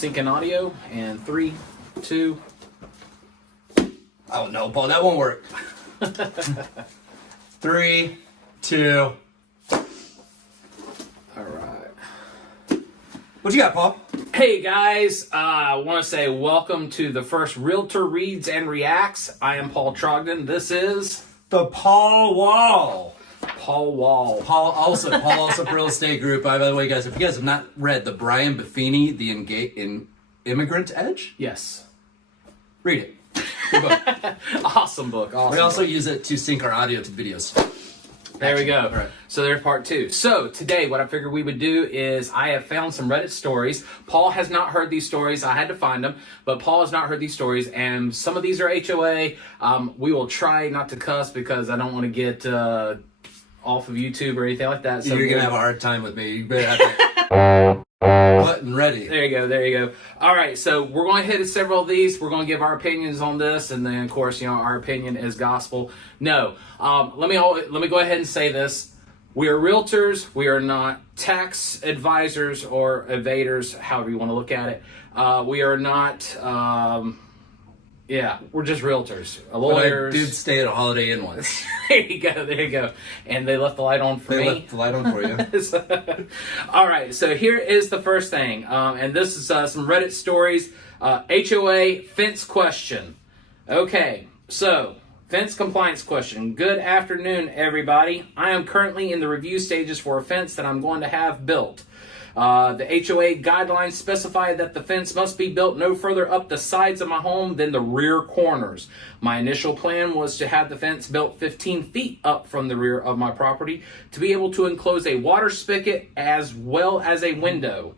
sync in audio, and 3, 2. Oh no, Paul, that won't work. 3, 2. All right. What you got, Paul? Hey guys, I want to say welcome to the first Realtor Reads and Reacts. I am Paul Trogdon. This is The Paul Wall. Paul Wall. Paul also Real Estate Group. By the way, guys, if you guys have not read the Brian Buffini, The Immigrant Edge, Yes. read it. Good book. Awesome book. Awesome. We also book. use it to sync our audio to videos. There we go. All right. So there's part 2. So today what I figured we would do is I have found some Reddit stories. Paul has not heard these stories. I had to find them, but Paul has not heard these stories, and some of these are HOA. We will try not to cuss because I don't want to get off of YouTube or anything like that. So You're gonna have a hard time with me. You better have that button ready. There you go. There you go. All right. So we're going to hit several of these. We're going to give our opinions on this, and then of course, our opinion is gospel. No. Let me go ahead and say this. We are realtors. We are not tax advisors or evaders, however you want to look at it. We are not. We're just realtors, lawyers. But I did stay at a Holiday Inn once. There you go. There you go. And they left the light on for me. They left the light on for you. All right, so here is the first thing, and this is some Reddit stories. HOA fence question. Okay, so fence compliance question. Good afternoon, everybody. I am currently in the review stages for a fence that I'm going to have built. The HOA guidelines specify that the fence must be built no further up the sides of my home than the rear corners. My initial plan was to have the fence built 15 feet up from the rear of my property to be able to enclose a water spigot as well as a window.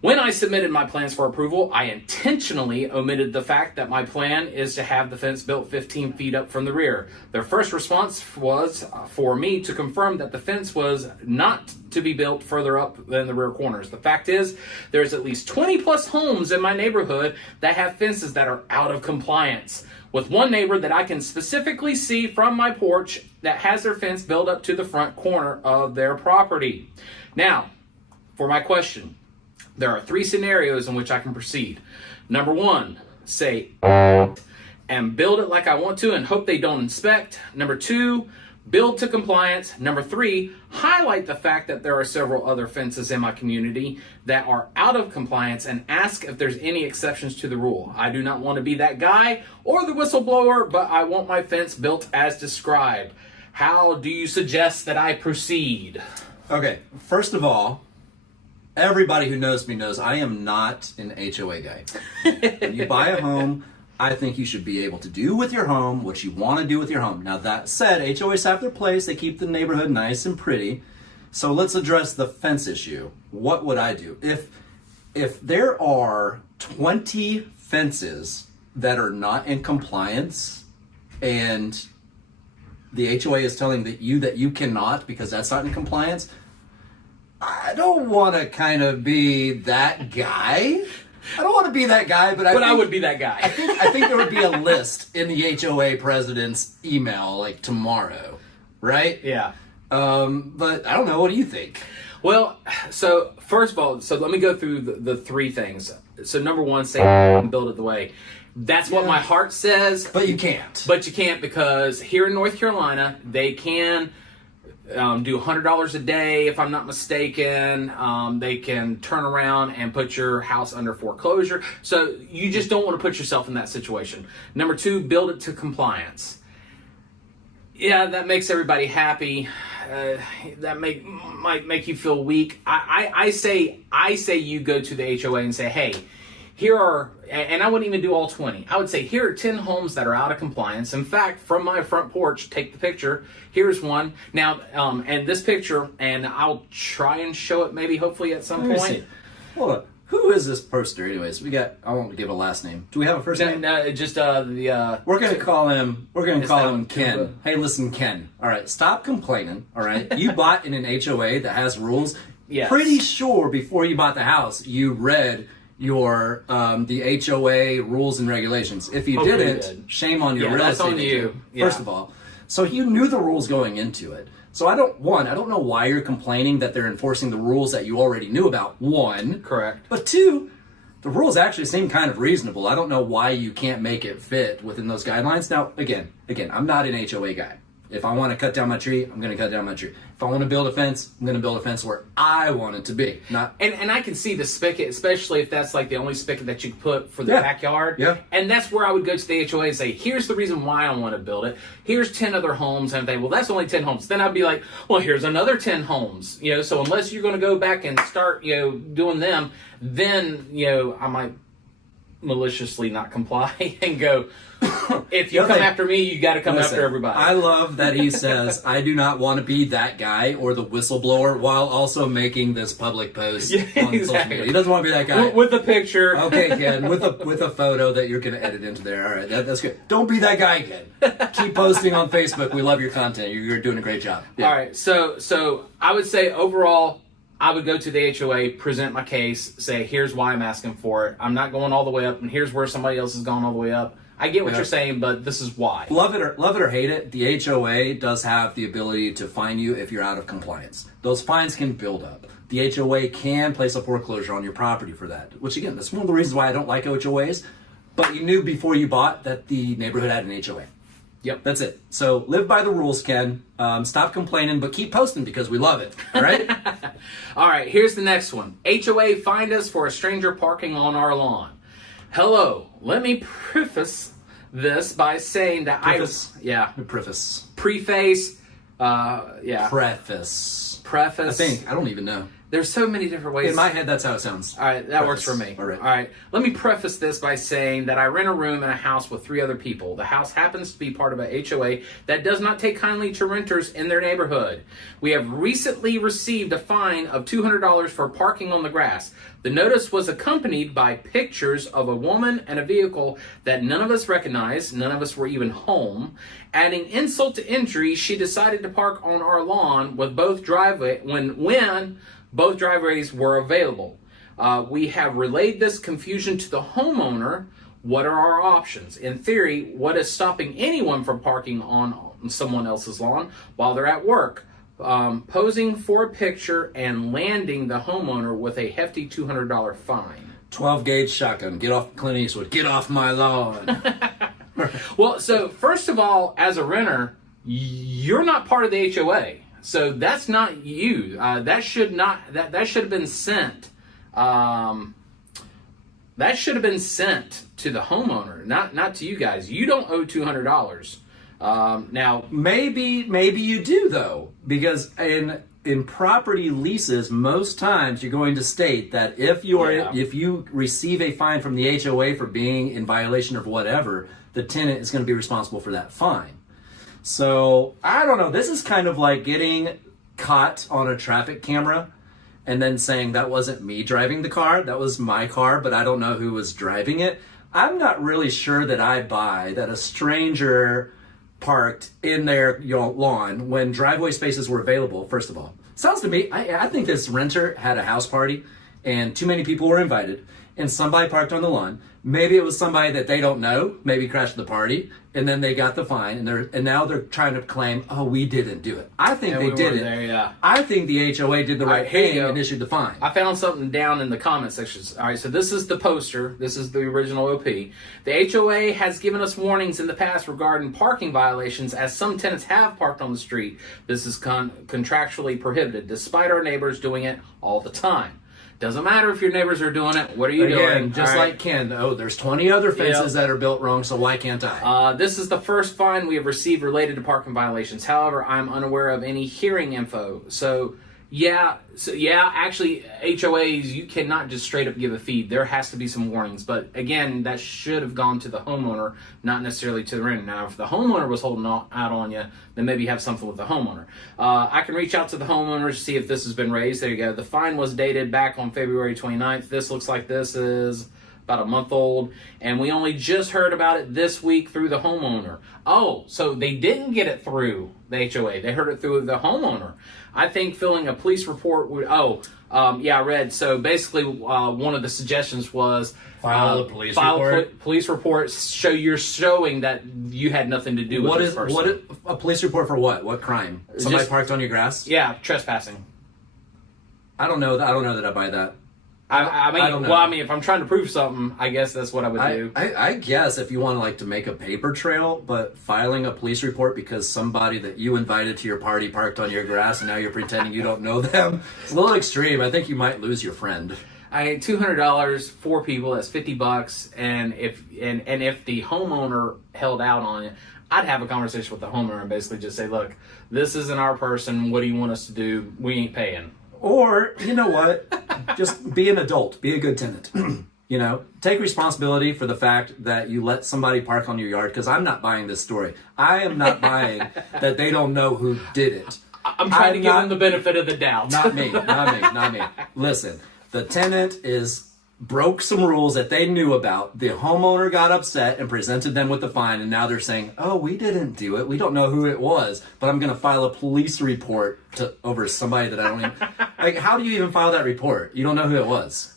When I submitted my plans for approval, I intentionally omitted the fact that my plan is to have the fence built 15 feet up from the rear. Their first response was for me to confirm that the fence was not to be built further up than the rear corners. The fact is, there's at least 20 plus homes in my neighborhood that have fences that are out of compliance. With one neighbor that I can specifically see from my porch that has their fence built up to the front corner of their property. Now, for my question. There are 3 scenarios in which I can proceed. Number 1, say and build it like I want to and hope they don't inspect. Number 2, build to compliance. Number 3, highlight the fact that there are several other fences in my community that are out of compliance and ask if there's any exceptions to the rule. I do not want to be that guy or the whistleblower, but I want my fence built as described. How do you suggest that I proceed? Okay, first of all, everybody who knows me knows I am not an HOA guy. When you buy a home, I think you should be able to do with your home what you want to do with your home. Now that said, HOAs have their place. They keep the neighborhood nice and pretty. So let's address the fence issue. What would I do? If there are 20 fences that are not in compliance and the HOA is telling that you cannot because that's not in compliance, I don't want to kind of be that guy. I don't want to be that guy, but I would be that guy. I think there would be a list in the HOA president's email like tomorrow, right? Yeah. But I don't know. What do you think? Well, so first of all, let me go through the 3 things. So number 1, say and build it the way. That's what my heart says. But you can't. But you can't because here in North Carolina, they can do $100 a day, if I'm not mistaken. They can turn around and put your house under foreclosure. So you just don't want to put yourself in that situation. Number 2, build it to compliance. Yeah, that makes everybody happy. That might make you feel weak. I say you go to the HOA and say, hey, here are, and I wouldn't even do all 20. I would say, here are 10 homes that are out of compliance. In fact, from my front porch, take the picture. Here's one. Now, and this picture, and I'll try and show it maybe, hopefully, at some point. Hold on. Who is this poster, anyways? I won't give a last name. Do we have a first name? No, just We're gonna call him Ken. Hey, listen, Ken. All right, stop complaining. All right, you bought in an HOA that has rules. Yes. Pretty sure before you bought the house, you read your the HOA rules and regulations. If you Hopefully didn't, shame on your real that's estate on agent, you. Yeah. First of all, so you knew the rules going into it. So I don't know why you're complaining that they're enforcing the rules that you already knew about. 1, Correct. But 2, the rules actually seem kind of reasonable. I don't know why you can't make it fit within those guidelines. Now, again, I'm not an HOA guy. If I want to cut down my tree, I'm going to cut down my tree. If I want to build a fence, I'm going to build a fence where I want it to be. Not And I can see the spigot, especially if that's like the only spigot that you put for the Yeah. backyard. Yeah. And that's where I would go to the HOA and say, here's the reason why I want to build it. Here's 10 other homes. And they, well, that's only 10 homes. Then I'd be like, well, here's another 10 homes. You know, so unless you're going to go back and start, you know, doing them, then, you know, I might maliciously not comply and go, if you come after me, you got to come after everybody. I love that he says, I do not want to be that guy or the whistleblower while also making this public post on social exactly. media. He doesn't want to be that guy. With the picture. Okay, Ken, with a photo that you're going to edit into there. All right, that's good. Don't be that guy, Ken. Keep posting on Facebook. We love your content. You're doing a great job. Yeah. All right, so I would say overall, I would go to the HOA, present my case, say, here's why I'm asking for it. I'm not going all the way up, and here's where somebody else has gone all the way up. I get what you're saying, but this is why. Love it or hate it, the HOA does have the ability to fine you if you're out of compliance. Those fines can build up. The HOA can place a foreclosure on your property for that, which again, that's one of the reasons why I don't like HOAs, but you knew before you bought that the neighborhood had an HOA. Yep. That's it. So live by the rules, Ken. Stop complaining, but keep posting because we love it. All right? All right, here's the next one. HOA fined us for a stranger parking on our lawn. Hello, let me preface this by saying that Preface? Preface. I think. I don't even know. There's so many different ways. In my head, that's how it sounds. All right, that works for me. All right. All right. Let me preface this by saying that I rent a room in a house with 3 other people. The house happens to be part of a HOA that does not take kindly to renters in their neighborhood. We have recently received a fine of $200 for parking on the grass. The notice was accompanied by pictures of a woman and a vehicle that none of us recognized. None of us were even home. Adding insult to injury, she decided to park on our lawn with both when both driveways were available. We have relayed this confusion to the homeowner. What are our options? In theory, what is stopping anyone from parking on someone else's lawn while they're at work? Posing for a picture and landing the homeowner with a hefty $200 fine. 12 gauge shotgun. Get off Clint Eastwood. Get off my lawn. Well, so first of all, as a renter, you're not part of the HOA. So that's not you. That should have been sent. That should have been sent to the homeowner, not to you guys. You don't owe $200. Now maybe you do though, because in property leases, most times you're going to state that if you receive a fine from the HOA for being in violation of whatever, the tenant is going to be responsible for that fine. So, I don't know, this is kind of like getting caught on a traffic camera and then saying that wasn't me driving the car, that was my car, but I don't know who was driving it. I'm not really sure that I buy that a stranger parked in their lawn when driveway spaces were available, first of all. Sounds to me, I think this renter had a house party and too many people were invited and somebody parked on the lawn. Maybe it was somebody that they don't know, maybe crashed the party, and then they got the fine, and now they're trying to claim, oh, we didn't do it. I think they did it. There, yeah. I think the HOA did the right thing and issued the fine. I found something down in the comment sections. All right, so this is the poster. This is the original OP. The HOA has given us warnings in the past regarding parking violations, as some tenants have parked on the street. This is contractually prohibited, despite our neighbors doing it all the time. Doesn't matter if your neighbors are doing it. What are you doing? Just like Ken, there's 20 other fences that are built wrong, so why can't I? This is the first fine we have received related to parking violations. However, I'm unaware of any hearing info. So actually, HOAs, you cannot just straight up give a fee. There has to be some warnings. But again, that should have gone to the homeowner, not necessarily to the renter. Now, if the homeowner was holding out on you, then maybe you have something with the homeowner. I can reach out to the homeowner to see if this has been raised. There you go. The fine was dated back on February 29th. This looks like this is about a month old, and we only just heard about it this week through the homeowner. Oh, so they didn't get it through the HOA. They heard it through the homeowner. I think filling a police report would... I read. So basically, one of the suggestions was... File a police report? Police report, showing that you had nothing to do with this person. A police report for what? What crime? Somebody parked on your grass? Yeah, trespassing. I don't know that I buy that. I mean, I don't know. well, I mean, if I'm trying to prove something, I guess that's what I would do. I guess if you want to like to make a paper trail, but filing a police report because somebody that you invited to your party parked on your grass and now you're pretending you don't know them, it's a little extreme. I think you might lose your friend. $200 for people, that's $50, and if the homeowner held out on it, I'd have a conversation with the homeowner and basically just say, look, this isn't our person. What do you want us to do? We ain't paying. Or, you know what? Just be an adult. Be a good tenant. You know, take responsibility for the fact that you let somebody park on your yard, because I'm not buying this story. I am not buying that they don't know who did it. I'm trying to give them the benefit of the doubt. Not me. Listen, the tenant broke some rules that they knew about. The homeowner got upset and presented them with a fine, and now they're saying, oh, we didn't do it. We don't know who it was, but I'm going to file a police report over somebody that I don't even... Like, how do you even file that report? You don't know who it was.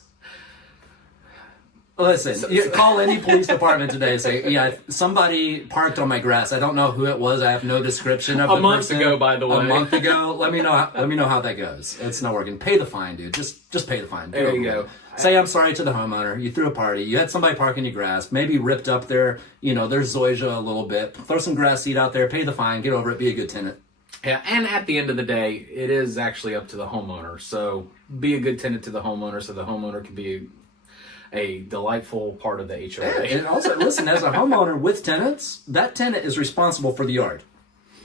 Listen, call any police department today and say, yeah, somebody parked on my grass. I don't know who it was. I have no description of the person. A month ago, by the way. A month ago. Let me know how that goes. It's not working. Pay the fine, dude. Just pay the fine. There you go. Say I'm sorry to the homeowner. You threw a party. You had somebody park in your grass. Maybe ripped up their zoysia a little bit. Throw some grass seed out there. Pay the fine. Get over it. Be a good tenant. Yeah, and at the end of the day, it is actually up to the homeowner. So be a good tenant to the homeowner so the homeowner can be a delightful part of the HOA. And also, listen, as a homeowner with tenants, that tenant is responsible for the yard.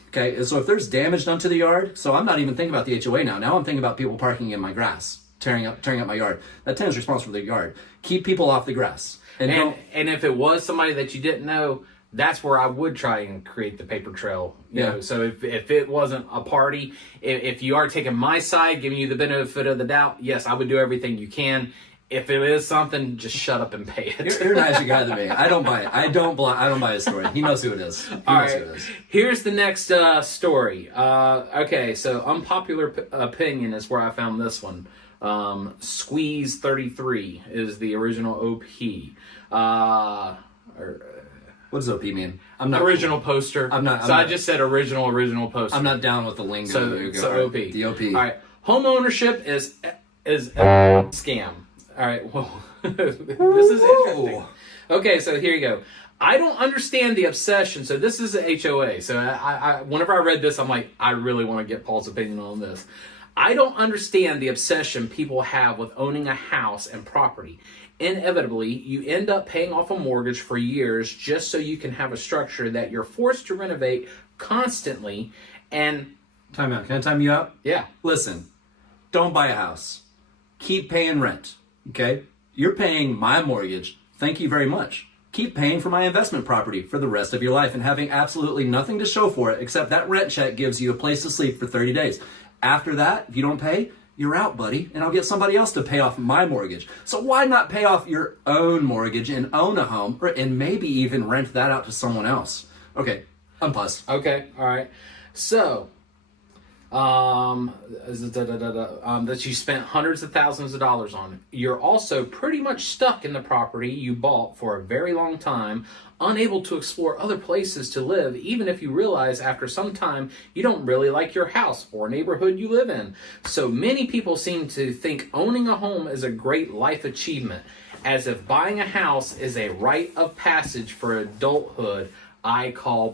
Okay, and so if there's damage done to the yard, so I'm not even thinking about the HOA now. Now I'm thinking about people parking in my grass, tearing up my yard. That tenant's responsible for the yard. Keep people off the grass. And if it was somebody that you didn't know, that's where I would try and create the paper trail. You know, so if it wasn't a party, if you are taking my side, giving you the benefit of the doubt, yes, I would do everything you can. If it is something, just shut up and pay it. You're a nicer guy than me. I don't buy it. I don't buy his story. He knows who it is. All right. Here's the next story. Okay, so unpopular opinion is where I found this one. Squeeze 33 is the original OP. What does OP mean? I'm not original poster. I just said original poster. I'm not down with the lingo. So OP. The OP. All right. Home ownership is a scam. All right. Well, this is interesting. Okay, so here you go. I don't understand the obsession. So this is an HOA. So I whenever I read this, I'm like, I really want to get Paul's opinion on this. I don't understand the obsession people have with owning a house and property. Inevitably, you end up paying off a mortgage for years just so you can have a structure that you're forced to renovate constantly. And time out. Can I time you out? Yeah. Listen, don't buy a house. Keep paying rent. Okay? You're paying my mortgage. Thank you very much. Keep paying for my investment property for the rest of your life and having absolutely nothing to show for it except that rent check gives you a place to sleep for 30 days. After that, if you don't pay, you're out, buddy, and I'll get somebody else to pay off my mortgage. So why not pay off your own mortgage and own a home, and maybe even rent that out to someone else? Okay, unpause. Okay, all right. So, that you spent hundreds of thousands of dollars on. You're also pretty much stuck in the property you bought for a very long time, unable to explore other places to live, even if you realize after some time you don't really like your house or neighborhood you live in. So many people seem to think owning a home is a great life achievement, as if buying a house is a rite of passage for adulthood. I call...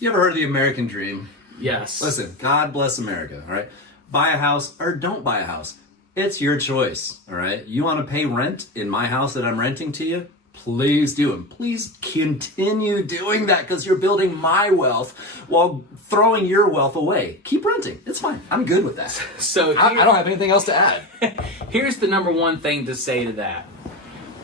You ever heard of the American dream? Yes. Listen, God bless America, all right? Buy a house or don't buy a house. It's your choice, all right? You want to pay rent in my house that I'm renting to you? Please do. And please continue doing that because you're building my wealth while throwing your wealth away. Keep renting. It's fine. I'm good with that. So I don't have anything else to add. Here's the number one thing to say to that.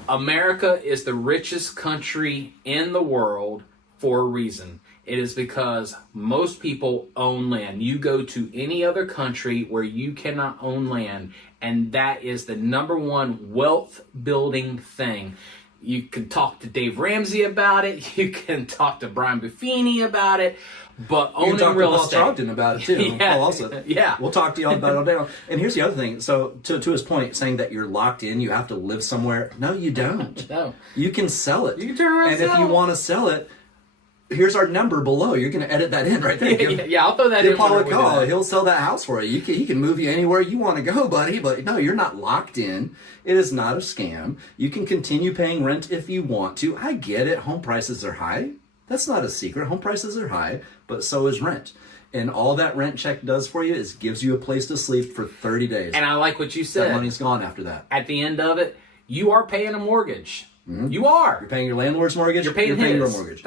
America is the richest country in the world for a reason. It is because most people own land. You go to any other country where you cannot own land, and that is the number one wealth building thing. You can talk to Dave Ramsey about it. You can talk to Brian Buffini about it. But owning real estate. Paul Trogdon about it too. Yeah. Paul also. Yeah. We'll talk to you all about it all day long. And here's the other thing. So to his point, saying that you're locked in, you have to live somewhere. No, you don't. No. You can sell it. You can turn around and if sell you it. want to sell it, here's our number below. You're going to edit that in right there. Yeah, I'll throw that Give in. Paul a call. He'll sell that house for you. He can move you anywhere you want to go, buddy. But no, you're not locked in. It is not a scam. You can continue paying rent if you want to. I get it. Home prices are high. That's not a secret. Home prices are high, but so is rent. And all that rent check does for you is gives you a place to sleep for 30 days. And I like what you said. That money's gone after that. At the end of it, you are paying a mortgage. You are. You're paying your landlord's mortgage. You're paying your his. mortgage.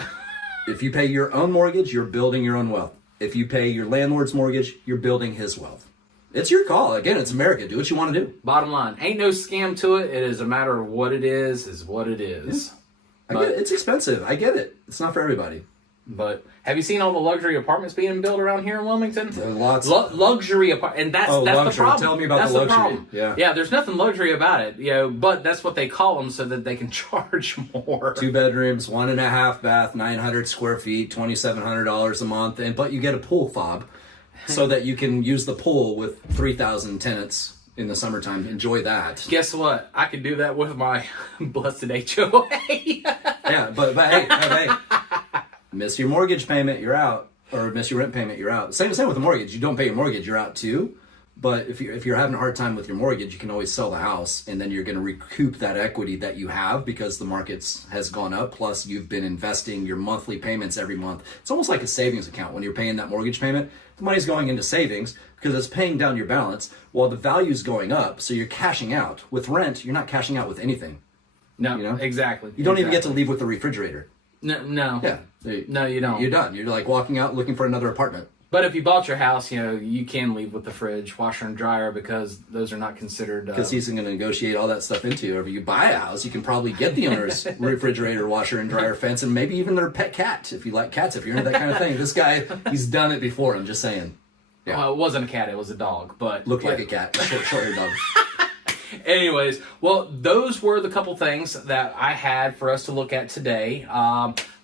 If you pay your own mortgage, you're building your own wealth. If you pay your landlord's mortgage, you're building his wealth. It's your call. Again, it's America. Do what you want to do. Bottom line, ain't no scam to it. It is a matter of what it is what it is. Yeah. I get it. It's expensive. I get it. It's not for everybody. But have you seen all the luxury apartments being built around here in Wilmington? There are lots. Luxury apartments, and that's luxury. the problem. Tell me about that's the luxury. problem. Yeah. There's nothing luxury about it, but that's what they call them so that they can charge more. 2 bedrooms, 1.5 bath, 900 square feet, $2,700 a month, but you get a pool fob, so that you can use the pool with 3,000 tenants in the summertime. Enjoy that. Guess what? I can do that with my blessed HOA. Yeah, but hey. Miss your mortgage payment, you're out. Or miss your rent payment, you're out. Same with the mortgage. You don't pay your mortgage, you're out too. But if you're having a hard time with your mortgage, you can always sell the house, and then you're going to recoup that equity that you have because the markets has gone up. Plus, you've been investing your monthly payments every month. It's almost like a savings account. When you're paying that mortgage payment, the money's going into savings because it's paying down your balance while the value's going up. So you're cashing out. With rent, you're not cashing out with anything. No, exactly. You don't even get to leave with the refrigerator. No. Yeah. No, you don't. You're done. You're like walking out looking for another apartment. But if you bought your house, you can leave with the fridge, washer, and dryer because those are not considered. Because he's going to negotiate all that stuff into you. If you buy a house, you can probably get the owner's refrigerator, washer, and dryer fence, and maybe even their pet cat if you like cats, if you're into that kind of thing. This guy, he's done it before. I'm just saying. Yeah. Well, it wasn't a cat; it was a dog, but looked like a cat, short-haired dog. Anyways, well, those were the couple things that I had for us to look at today.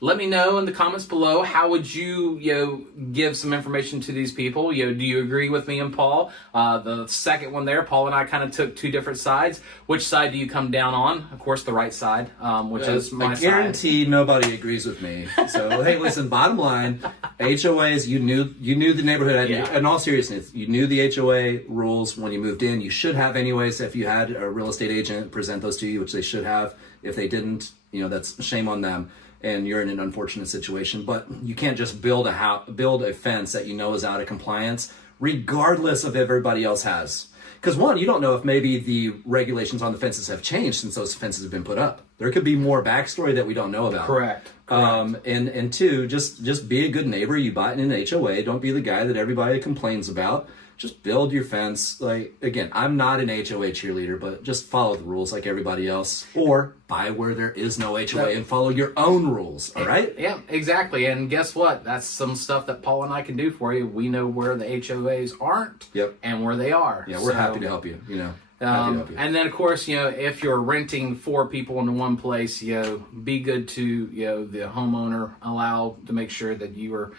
Let me know in the comments below, how would you, give some information to these people? Do you agree with me and Paul? The second one there, Paul and I kind of took two different sides. Which side do you come down on? Of course, the right side, which is my side. I guarantee nobody agrees with me. So, hey, listen, bottom line, HOAs, you knew the neighborhood. Yeah. In all seriousness, you knew the HOA rules when you moved in. You should have anyways if you had a real estate agent present those to you, which they should have. If they didn't, that's shame on them. And you're in an unfortunate situation, but you can't just build a fence that is out of compliance, regardless of if everybody else has. Because one, you don't know if maybe the regulations on the fences have changed since those fences have been put up. There could be more backstory that we don't know about. Correct. And two, just be a good neighbor. You buy it in an HOA. Don't be the guy that everybody complains about. Just build your fence. Like, again, I'm not an HOA cheerleader, but just follow the rules like everybody else. Or buy where there is no HOA and follow your own rules, all right? Yeah, exactly. And guess what? That's some stuff that Paul and I can do for you. We know where the HOAs aren't and where they are. Yeah, we're happy to help you, Happy to help you. And then, of course, if you're renting 4 people into one place, be good to, the homeowner. Allow to make sure that you are...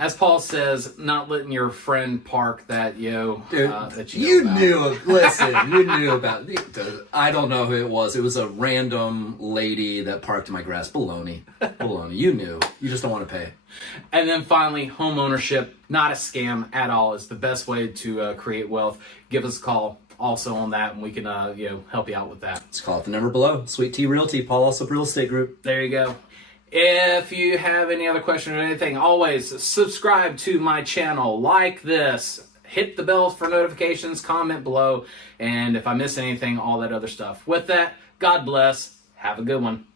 as Paul says, not letting your friend park that, that you knew. Listen, you knew about. I don't know who it was. It was a random lady that parked in my grass. Baloney. You knew. You just don't want to pay. And then finally, home ownership, not a scam at all. It's the best way to create wealth. Give us a call also on that, and we can help you out with that. Just call it the number below. Sweet Tea Realty, Paul Alsop Real Estate Group. There you go. If you have any other questions or anything, always subscribe to my channel, like this, hit the bell for notifications, comment below, and if I miss anything, all that other stuff. With that, God bless. Have a good one.